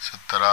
17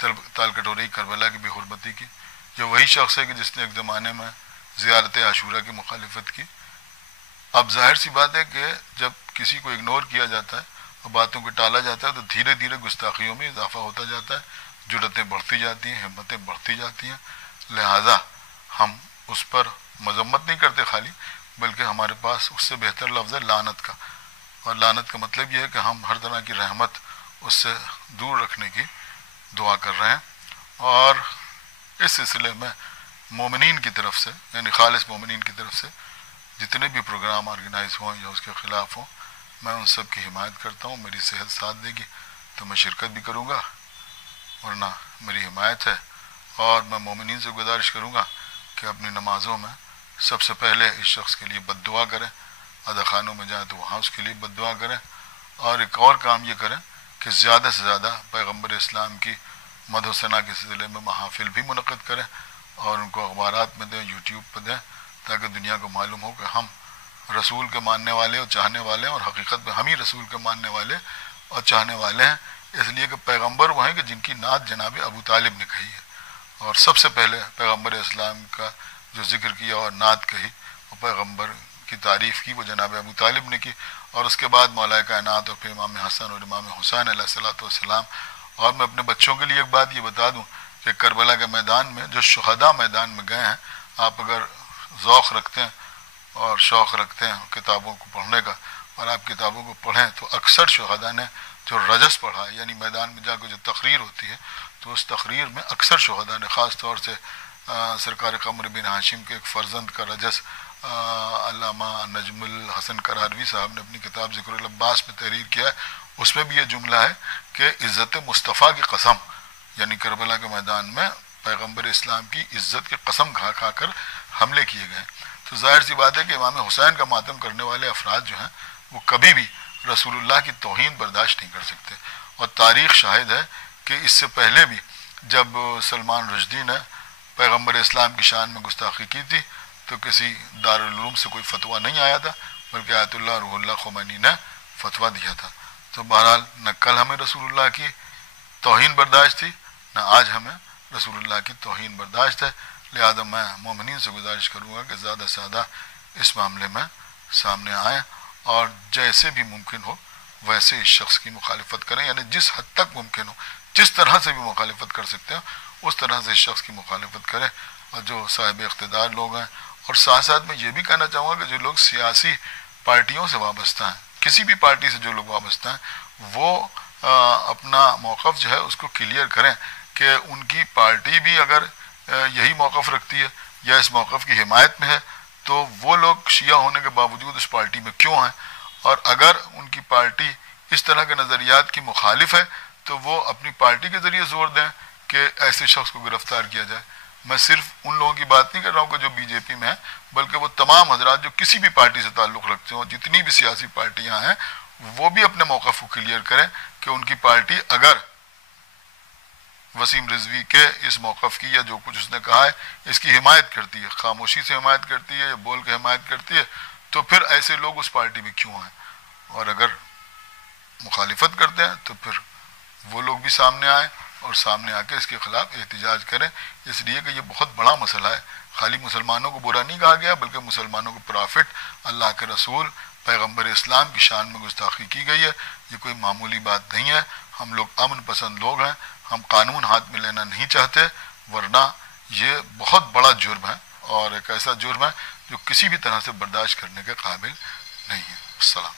تال کٹوری کربلا کی بے حرمتی کی. یہ وہی شخص ہے کہ جس نے ایک زمانے میں زیارت عاشورہ کی مخالفت کی. اب ظاہر سی بات ہے کہ جب کسی کو اگنور کیا جاتا ہے اور باتوں کو ٹالا جاتا ہے تو دھیرے دھیرے گستاخیوں میں اضافہ ہوتا جاتا ہے, جرأتیں بڑھتی جاتی ہیں, ہمتیں بڑھتی جاتی ہیں. لہذا ہم اس پر مذمت نہیں کرتے خالی, بلکہ ہمارے پاس اس سے بہتر لفظ ہے لعنت کا, اور لعنت کا مطلب یہ ہے کہ ہم ہر طرح کی رحمت اس سے دور رکھنے کی دعا کر رہے ہیں. اور اس سلسلے میں مومنین کی طرف سے, یعنی خالص مومنین کی طرف سے جتنے بھی پروگرام آرگنائز ہوں یا اس کے خلاف ہوں, میں ان سب کی حمایت کرتا ہوں. میری صحت ساتھ دے گی تو میں شرکت بھی کروں گا, ورنہ میری حمایت ہے. اور میں مومنین سے گزارش کروں گا کہ اپنی نمازوں میں سب سے پہلے اس شخص کے لیے بد دعا کریں, ادا خانوں میں جائیں تو وہاں اس کے لیے بد دعا کریں. اور ایک اور کام یہ کریں کہ زیادہ سے زیادہ پیغمبر اسلام کی مدح و ثنا کے سلسلے میں محافل بھی منعقد کریں اور ان کو اخبارات میں دیں, یوٹیوب پہ دیں, تاکہ دنیا کو معلوم ہو کہ ہم رسول کے ماننے والے اور چاہنے والے ہیں, اور حقیقت میں ہم ہی رسول کے ماننے والے اور چاہنے والے ہیں. اس لیے کہ پیغمبر وہ ہیں کہ جن کی نعت جناب ابو طالب نے کہی ہے, اور سب سے پہلے پیغمبر اسلام کا جو ذکر کیا اور نعت کہی اور پیغمبر کی تعریف کی وہ جناب ابو طالب نے کی. اور اس کے بعد مولا کائنات اور پھر امام حسن اور امام حسین علیہ الصلوۃ والسلام. اور میں اپنے بچوں کے لیے ایک بات یہ بتا دوں کہ کربلا کے میدان میں جو شہداء میدان میں گئے ہیں, آپ اگر ذوق رکھتے ہیں اور شوق رکھتے ہیں کتابوں کو پڑھنے کا, اور آپ کتابوں کو پڑھیں تو اکثر شہداء نے جو رجس پڑھا, یعنی میدان میں جا کے جو تقریر ہوتی ہے, تو اس تقریر میں اکثر شہداء نے, خاص طور سے سرکار قمر بن ہاشم کے ایک فرزند کا رجس علامہ نجم الحسن کراروی صاحب نے اپنی کتاب ذکر العباس میں تحریر کیا ہے. اس میں بھی یہ جملہ ہے کہ عزت مصطفیٰ کی قسم, یعنی کربلا کے میدان میں پیغمبر اسلام کی عزت کی قسم کھا کھا کر حملے کیے گئے. تو ظاہر سی بات ہے کہ امام حسین کا ماتم کرنے والے افراد جو ہیں وہ کبھی بھی رسول اللہ کی توہین برداشت نہیں کر سکتے. اور تاریخ شاہد ہے کہ اس سے پہلے بھی جب سلمان رشدی نے پیغمبر اسلام کی شان میں گستاخی کی تھی تو کسی دارالعلوم سے کوئی فتویٰ نہیں آیا تھا, بلکہ آیت اللہ روح اللہ خمینی نے فتویٰ دیا تھا. تو بہرحال نہ کل ہمیں رسول اللہ کی توہین برداشت تھی, نہ آج ہمیں رسول اللہ کی توہین برداشت ہے. لہذا میں مومنین سے گزارش کروں گا کہ زیادہ سے زیادہ اس معاملے میں سامنے آئیں اور جیسے بھی ممکن ہو ویسے اس شخص کی مخالفت کریں, یعنی جس حد تک ممکن ہو, جس طرح سے بھی مخالفت کر سکتے ہیں اس طرح سے اس شخص کی مخالفت کریں. اور جو صاحب اقتدار لوگ ہیں, اور ساتھ ساتھ میں یہ بھی کہنا چاہوں گا کہ جو لوگ سیاسی پارٹیوں سے وابستہ ہیں, کسی بھی پارٹی سے جو لوگ وابستہ ہیں, وہ اپنا موقف جو ہے اس کو کلیئر کریں کہ ان کی پارٹی بھی اگر یہی موقف رکھتی ہے یا اس موقف کی حمایت میں ہے تو وہ لوگ شیعہ ہونے کے باوجود اس پارٹی میں کیوں ہیں, اور اگر ان کی پارٹی اس طرح کے نظریات کی مخالف ہے تو وہ اپنی پارٹی کے ذریعے زور دیں کہ ایسے شخص کو گرفتار کیا جائے. میں صرف ان لوگوں کی بات نہیں کر رہا ہوں کہ جو بی جے پی میں ہیں, بلکہ وہ تمام حضرات جو کسی بھی پارٹی سے تعلق رکھتے ہوں, جتنی بھی سیاسی پارٹیاں ہیں, وہ بھی اپنے موقف کو کلیئر کریں کہ ان کی پارٹی اگر وسیم رضوی کے اس موقف کی یا جو کچھ اس نے کہا ہے اس کی حمایت کرتی ہے, خاموشی سے حمایت کرتی ہے یا بول کے حمایت کرتی ہے, تو پھر ایسے لوگ اس پارٹی میں کیوں ہیں. اور اگر مخالفت کرتے ہیں تو پھر وہ لوگ بھی سامنے آئیں اور سامنے آ کے اس کے خلاف احتجاج کریں, اس لیے کہ یہ بہت بڑا مسئلہ ہے. خالی مسلمانوں کو برا نہیں کہا گیا بلکہ مسلمانوں کو پرافٹ, اللہ کے رسول, پیغمبر اسلام کی شان میں گستاخی کی گئی ہے. یہ کوئی معمولی بات نہیں ہے. ہم لوگ امن پسند لوگ ہیں, ہم قانون ہاتھ میں لینا نہیں چاہتے, ورنہ یہ بہت بڑا جرم ہے اور ایک ایسا جرم ہے جو کسی بھی طرح سے برداشت کرنے کے قابل نہیں ہے. السلام.